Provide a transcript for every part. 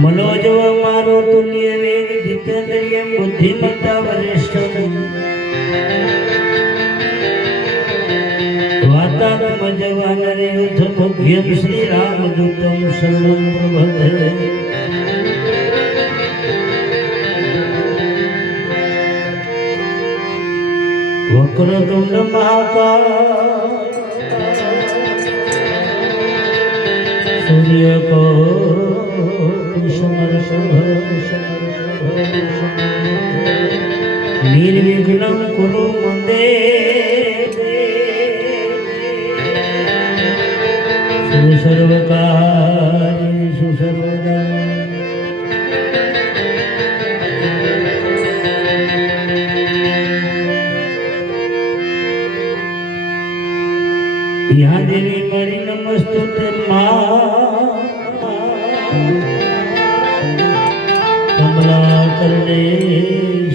मनोजव मारो तुल्य वेग जितेन्द्रिय बुद्धिमत्ता वरिष्ठ वातात्म जवान युद्ध मुख्यम श्री रामदूतम शरणं प्रबंधे वक्रतुंड महाकाय सूर्य को निर्विघ्नं कुरु मन्दे सर्वकार्येषु सर्वदा यहाँ देवी मणि नमस्तुते मां कमला करणे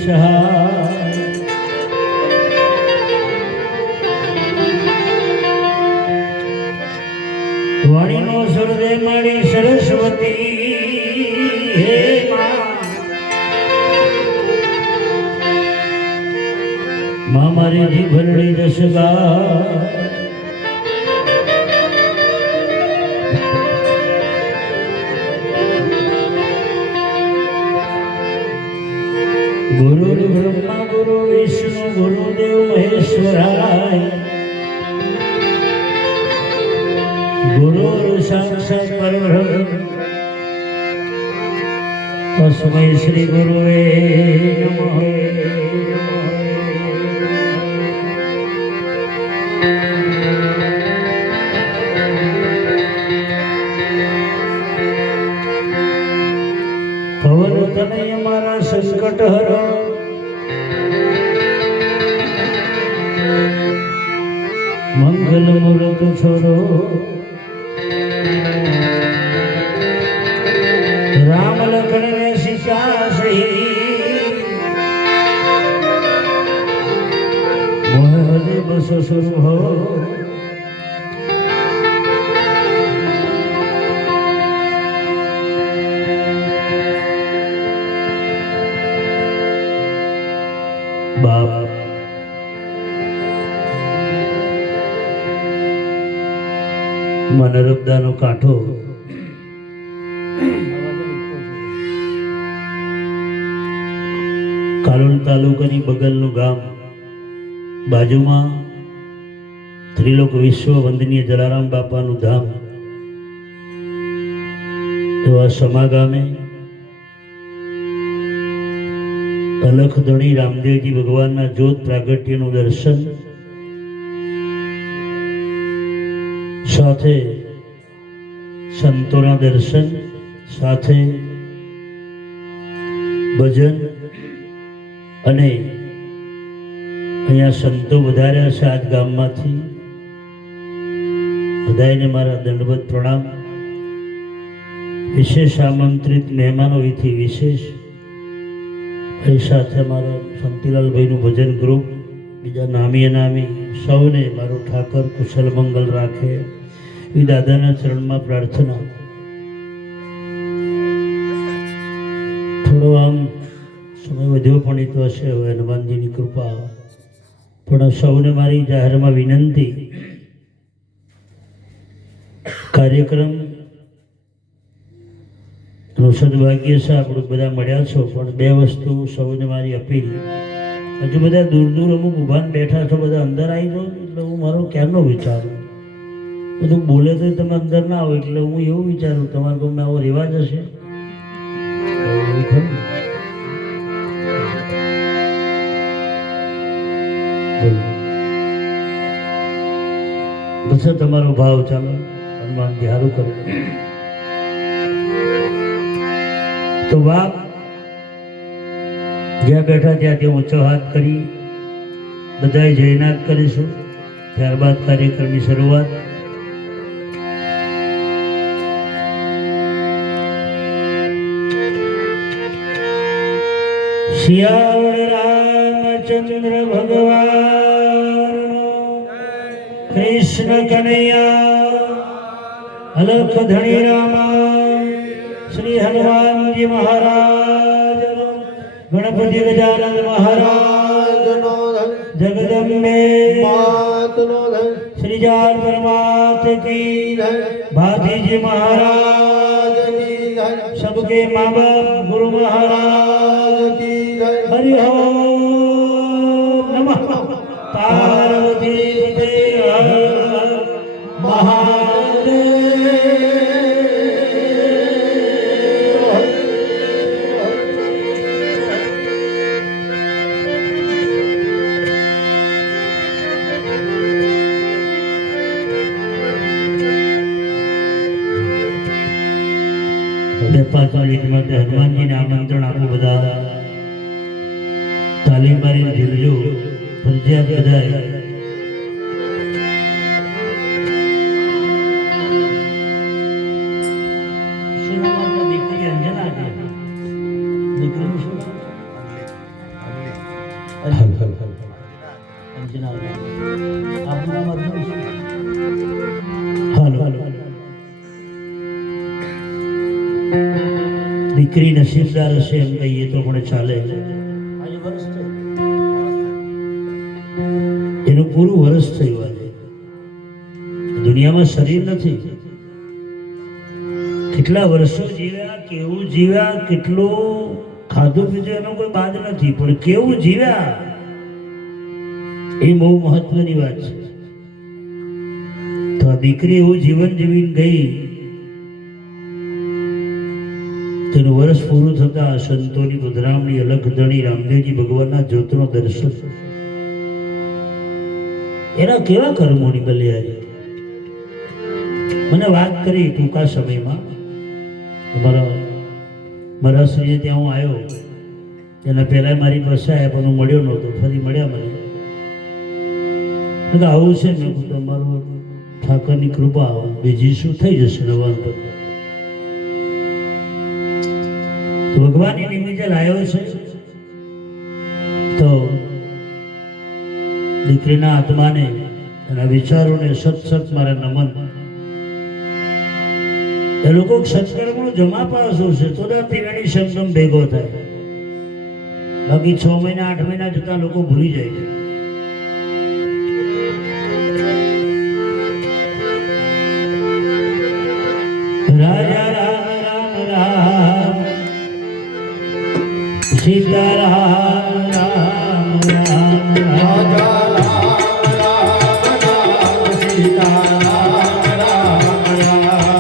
सहाय वाणी नो सुरदे मणि सरस्वती हे मां मारी जी भरणी रसगा गुरु ब्रह्मा गुरु विष्णु गुरुदेव महेश्वराय गुरु साक्षात् परब्रह्म तस्मै श्री गुरुवे नमः। पवन तनय मारा संकट हरो मंगल मूर्त छोरो राम लखन ने सीता सही मोहने बस सुर हो बाप मनरब्दानो कांठो कालोल तालुकानी बगलનું ગામ બાજુમાં ત્રિલોક વિશ્વ વંદનીય જલારામ બાપાનું ધામ એવા સમા ગામે अलख धणी रामदेव जी भगवान ना ज्योत प्रागट्य नु दर्शन साथे संतों दर्शन साथे भजन अने अहींया संतो वधार्या छे आज गाममांथी बधाईने मारा दंडवत प्रणाम। विशेष आमंत्रित मेहमानों थी विशेष साथ मारा शांतिलाल भाई नु भजन ग्रुप बीजा नामी अनामी सौने मारो ठाकर कुशल मंगल राखे ए दादाना चरण में प्रार्थना। थोड़ो आम समय वध्यो पण तो हशे हवे हनुमानजी नी कृपा पण सौने मारी जाहेर में विनंती कार्यक्रम सदभाग्य से आप बधा मळ्या छो पण बे वस्तु सौने मारी अपील हजू बधा दूर दूर अमुक उभा बैठा छो बधा अंदर आई जाओ એટલે હું મારો ક્યારનો વિચારું બધું બોલે તો તમે અંદર ના આવો એટલે હું એવું વિચારું તમારા ગામમાં આવો રિવાજ હશે બસ તમારો ભાવ ચાલો હનુમાન ધારું કરો तो बाप ज्या बैठा त्या ऊंचो हाथ करी बधाई जयनाथ करीशु त्यारबाद कार्यक्रम की शुरुआत। सियावर रामचंद्र भगवान कृष्ण कन्हैया अलख धणी रामा श्री हनुमान મહારાજનો, ગણપતિ ગજાનંદ મહારાજનો, જગદંબે માતનો, શ્રીજાન પરમાત્મ કી જય, ભાતીજી મહારાજ કી જય, सबके माँ बाप गुरु महाराज की जय। हरि ओम नमः पार्वती पते हर हर महादेव। पांच मिनट में हनुमान जी ने आमंत्रण आपको बता तालीम मारी झीलजो फरजियात बधाई। दीकरी अंजना अंजना आपना मतलब हेलो દીકરી નસીબદાર હશે એમ કહીએ તો પણ ચાલે। આજે વર્ષ એનું પૂરું વર્ષ થયું। આજે દુનિયામાં શરીર નથી, કેટલા વર્ષો જીવ્યા, કેવું જીવ્યા, કેટલું ખાધું પીધું એનો કોઈ બાદ નથી, પણ કેવું જીવ્યા એ બહુ મહત્વની વાત છે। તો આ દીકરી એવું જીવન જીવીને ગઈ, તેનું વર્ષ પૂરું થતા સંતોની પધરામણી, અલગ ધણી, રામદેવજી ભગવાનના જ્યોતનો દર્શન, એના કેવા કર્મોની બલિયારી। મને વાત કરી ટૂંકા સમયમાં, મારા શ્રીએ ત્યાં હું આવ્યો, એના પહેલા મારી પાસે આવ્યા પણ હું મળ્યો નહોતો, ફરી મળ્યા મને આવું છે। મેં તમારું ઠાકરની કૃપા, બીજી શું થઈ જશે નવા ભગવાનની નિમિત્તે લાવ્યો છે। તો દીકરીના આત્માને એના વિચારોને સત મારા નમન। એ લોકો સત્કર્મનો જમા પાસો છે તો ત્રિવેણી સંગમ ભેગો થાય, બાકી 6 મહિના 8 મહિના જતા લોકો ભૂલી જાય છે। રાજા રામ રામ રામ सीताराम राम राम राजा राम राम राम सीताराम राम राम।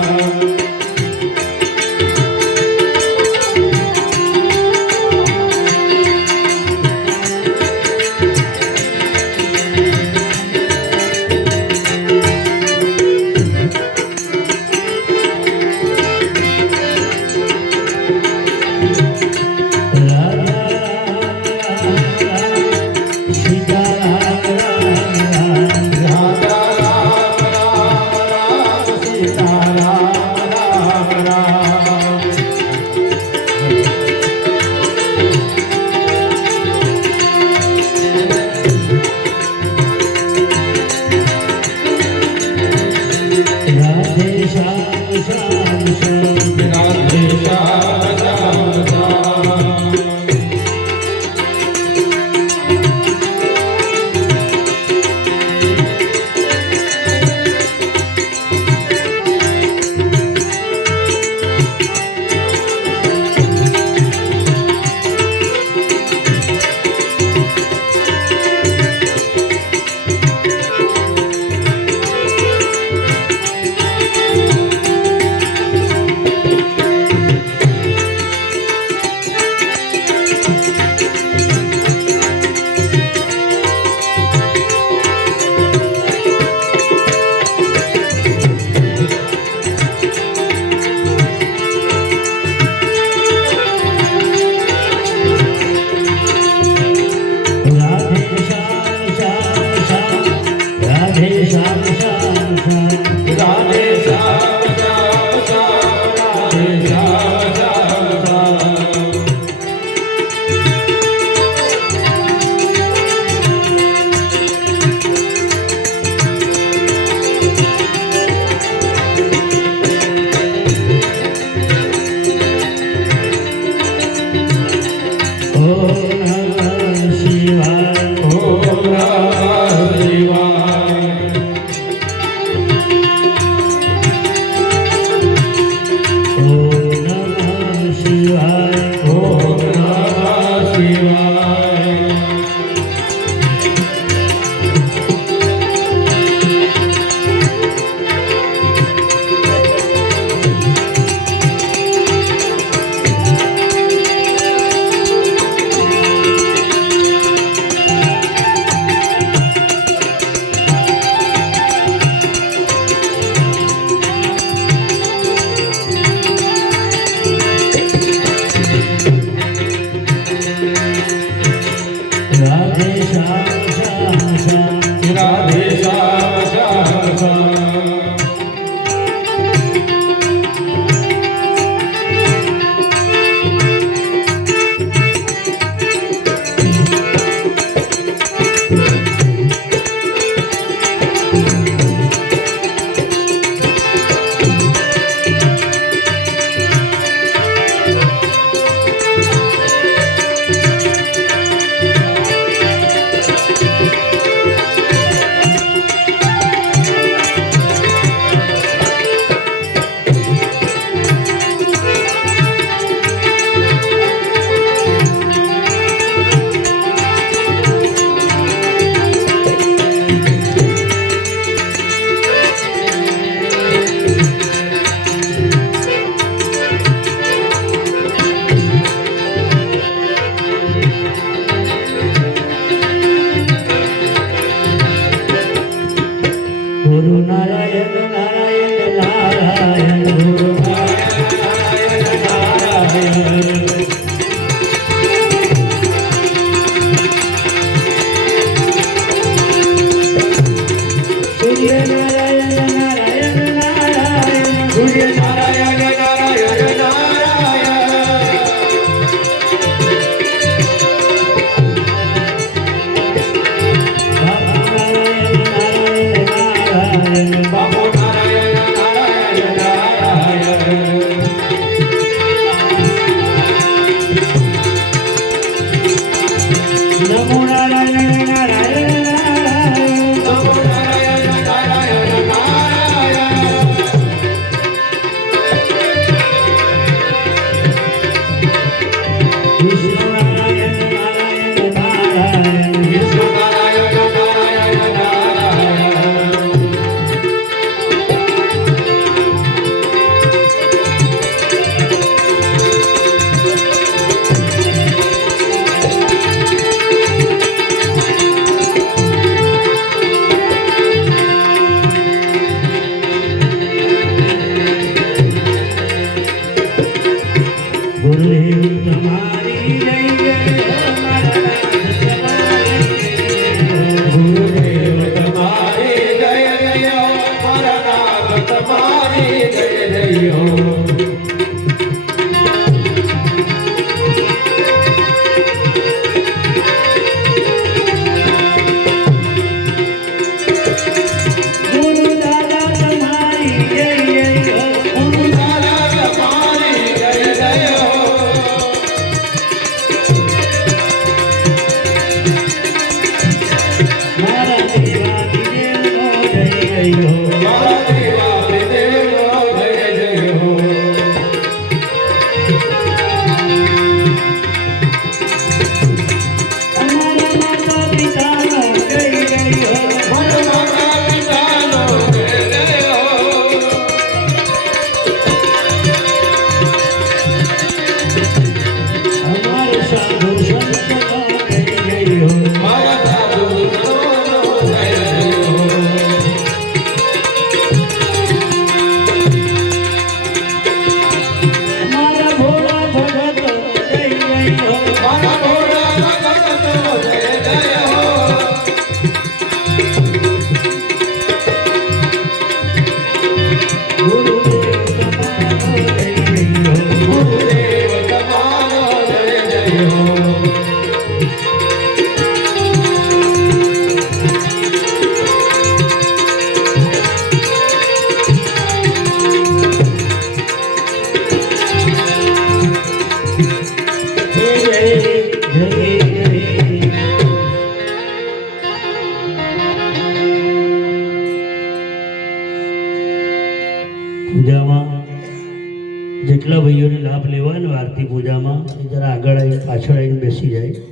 જેટલા ભાઈઓને લાભ લેવાનો આરતી પૂજામાં એ જરા આગળ આવીને પાછળ આવીને બેસી જાય.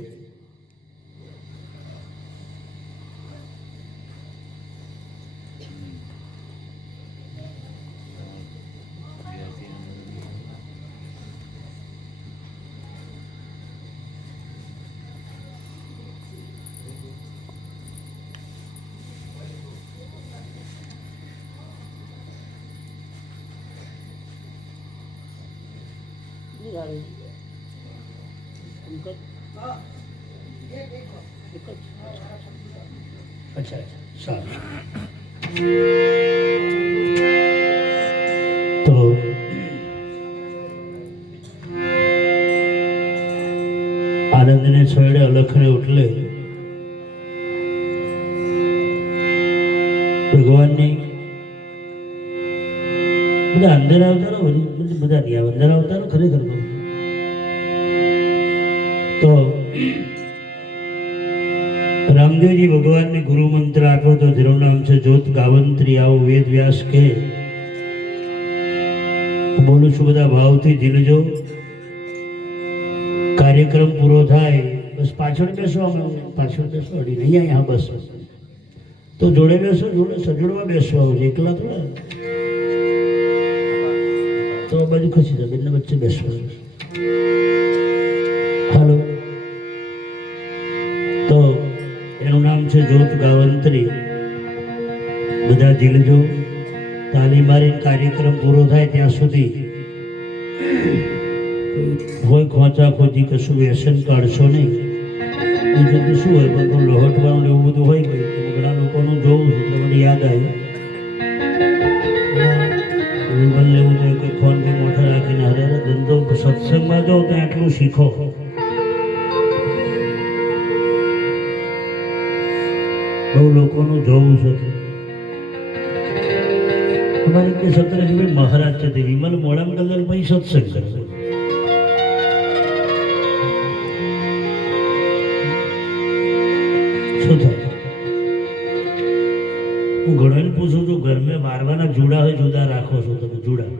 अच्छा साરું. તો આનંદને છોડે અલખને ઉઠલે ભગવાનની બધા અંદર આવતા રહો, બધા નહીં આવે, અંદર આવતા રહો ખરેખર. તો રામદેવજી ભગવાનને ગુરુ મંત્ર આપ્યો તો જેનું નામ છે જ્યોત ગાવંત્રી. આવો વેદ વ્યાસ કે બોલું છું, બધા ભાવથી ઝીલજો. કાર્યક્રમ પૂરો થાય બસ પાછળ બેસો, અમે પાછળ બેસો, અડી નહીં અહીંયા બસ. તો જોડે બેસો, જોડે સજોડવા બેસો, આવું એકલા થોડા. તો આ બાજુ ખસી જાય, બંને વચ્ચે બેસવાનું. હાલો. તો એનું નામ છે જ્યોત ગાવંત્રી. બધા ઝીલજો. તાલી મારીને કાર્યક્રમ પૂરો થાય ત્યાં સુધી હોય ખોચા ખોચી કશું વ્યસન કાઢશો નહીં. બીજું તો શું હોય, બધું લહટવાનું એવું બધું હોય ગયું. ઘણા લોકોનું જોવું છું એટલે મને યાદ આવ્યું. વિમલ લેવું જોઈએ કે ફોન બી મોટા રાખીને હરે ધંધો સત્સંગમાં જાઓ ત્યાં એટલું શીખો. બહુ લોકોનું જોવું છે. અમારી તે સત્રજીભાઈ મહારાજ છે તે વિમલ મોડામ કલર ભાઈ સત્સંગ કરે. શું થાય? હું ઘણોને પૂછું છું, ઘરમાં વારવાના જુડા હોય જુદા રાખો છો તમે? જુડા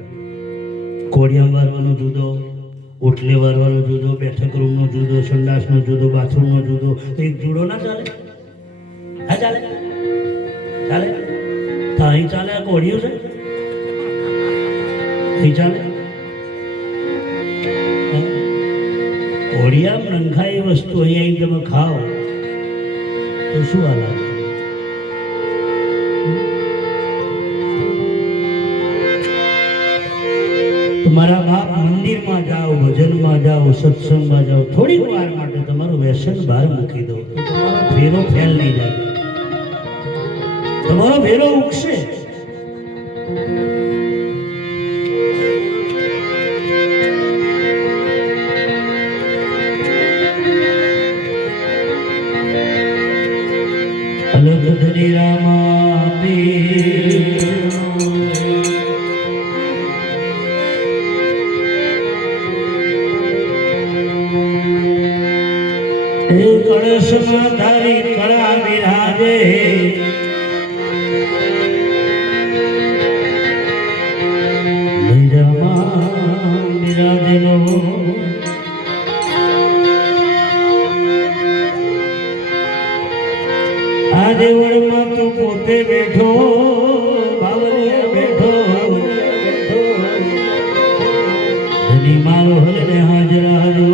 કોડિયામ વારવાનો જુદો, ઓટલે વારવાનો જુદો, બેઠક રૂમનો જુદો, સંડાસનો જુદો, બાથરૂમનો જુદો. તો એક જુડો ના ચાલે? હા ચાલે, ચાલે. તો અહીં ચાલે? આ કોડિયું છે અહીં ચાલે? કોડિયામ નંખાઈ વસ્તુ અહીંયા તમે ખાઓ તો શું હાલ? તમારા બાપ મંદિરમાં જાઓ, ભજનમાં જાઓ, સત્સંગમાં જાઓ, થોડીક વાર માટે તમારું વ્યસન બહાર મૂકી દો તો તમારો ફેરો ફેલ નહીં જાય, તમારો ફેરો ઉગશે. અલગ ધરી રામા કળશમાં તારી કળા બિરાજે, બિરાજેલો આ દેવળમાં તું પોતે બેઠો, બાવલિયા બેઠો, ધની મારો હલને હાજર હાજો.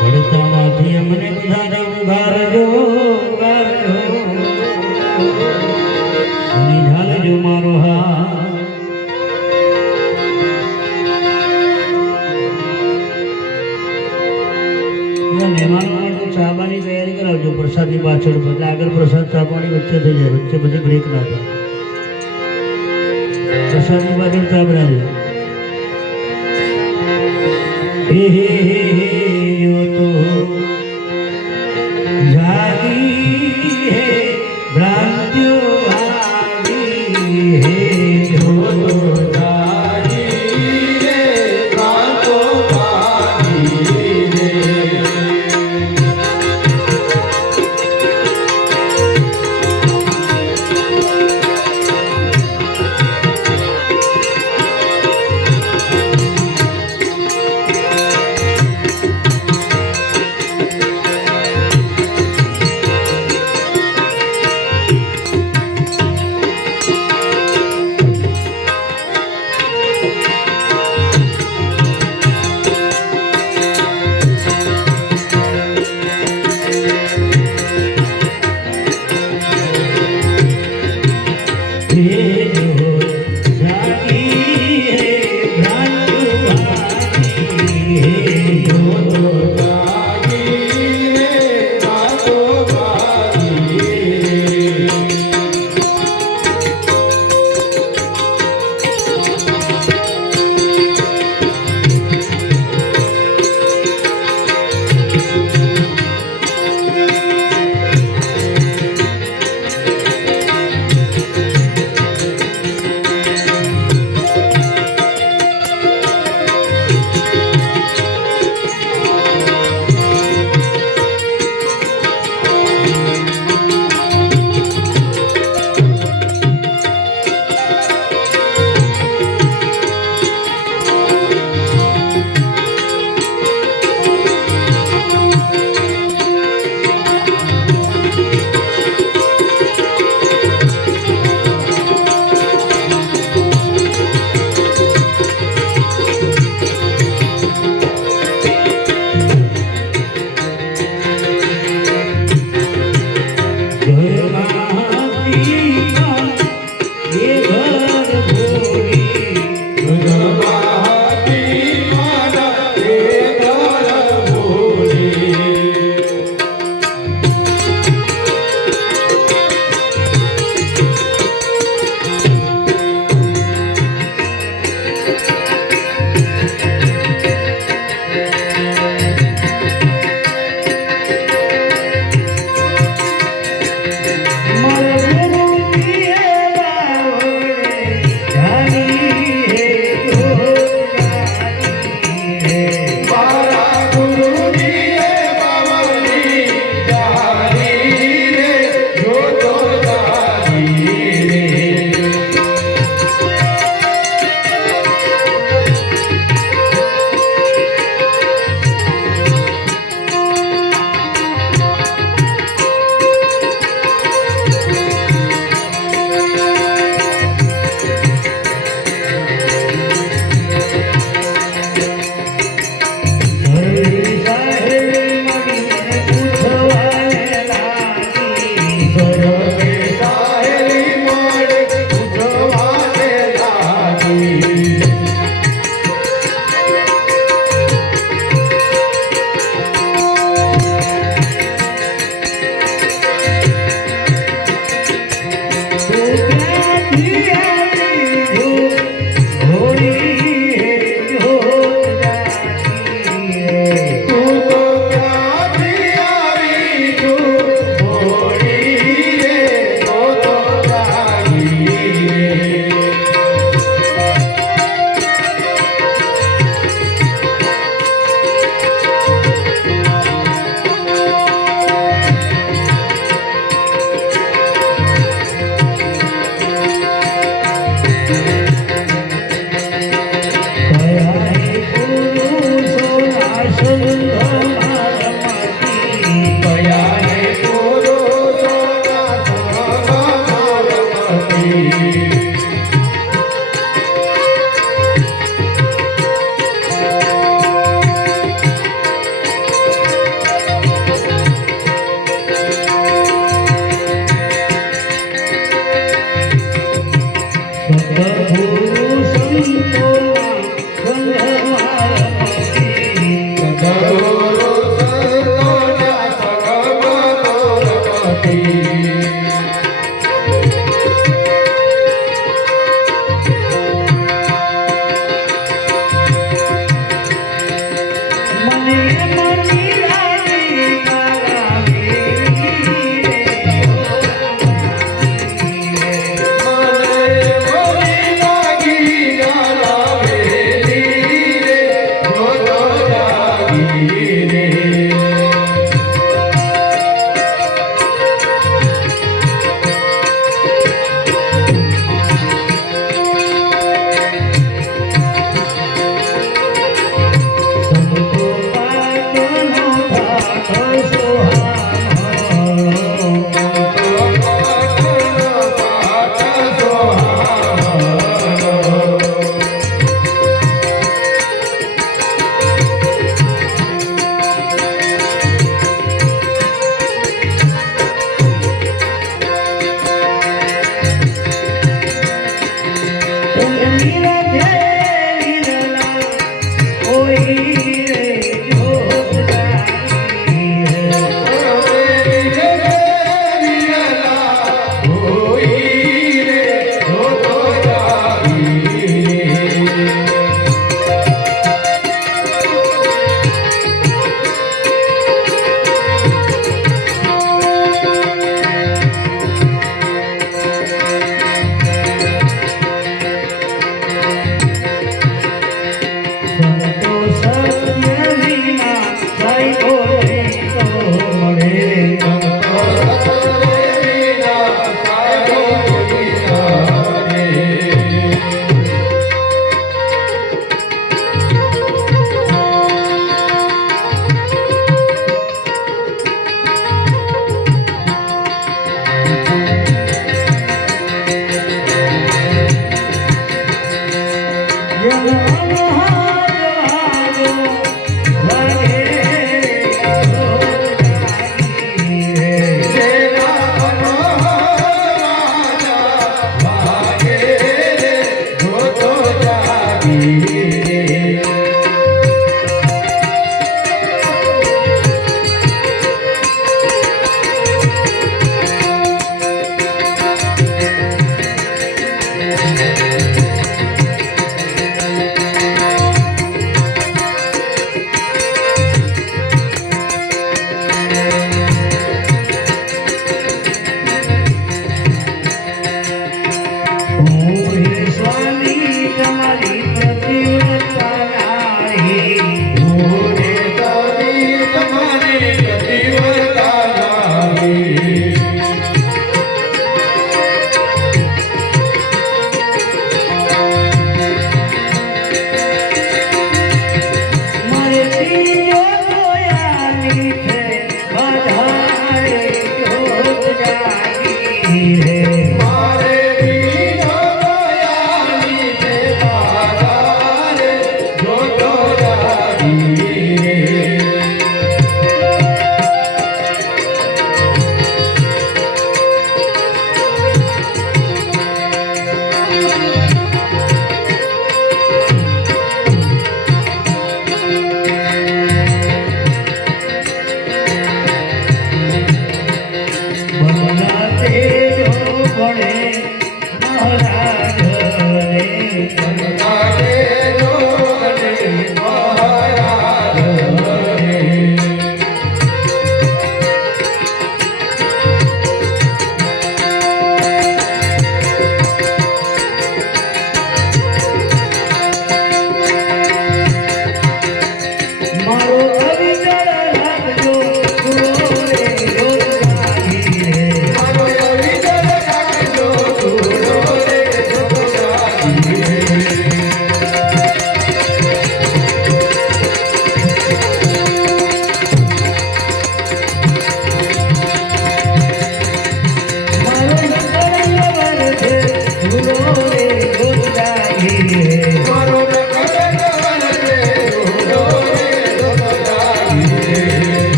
ભણતામાંથી અમને બધાને ઉગારજો, ઝાલજો મારો હાથ. મહેમાનો માટે ચા પાણી તૈયારી કરાવજો. પ્રસાદની પાછળ, એટલે આગળ પ્રસાદ ચા પાણી વચ્ચે થઈ જાય, વચ્ચે પછી બ્રેક ના થાય. પ્રસાદની પાછળ ચા બનાવજો. હે હે હે તો જાગી હે ભ્રાંતિ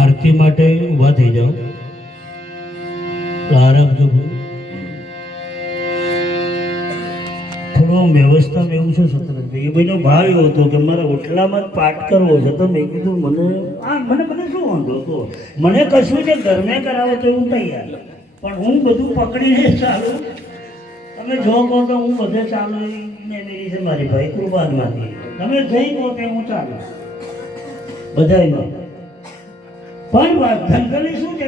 આરતી માટે ઊભા થઈ જાઓ. આરામ જો થોડો વ્યવસ્થામાં એવું છે સતરજભાઈ, એ ભાઈનો ભાવ એવો હતો કે મારા ઓટલામાં જ પાઠ કરવો છે. તો મેં કીધું મને શું વાંધો હતો, મને કશું છે ઘરમે કરાવો તો હું તૈયાર, પણ હું બધું પકડીને ચાલું. તમે જો કહો તો હું બધે ચાલુ ને મેરી છે મારી ભાઈ કૃપાનમાંથી. તમે જઈ કહો કે હું ચાલુ બધામાં. પણ જનરલી શું છે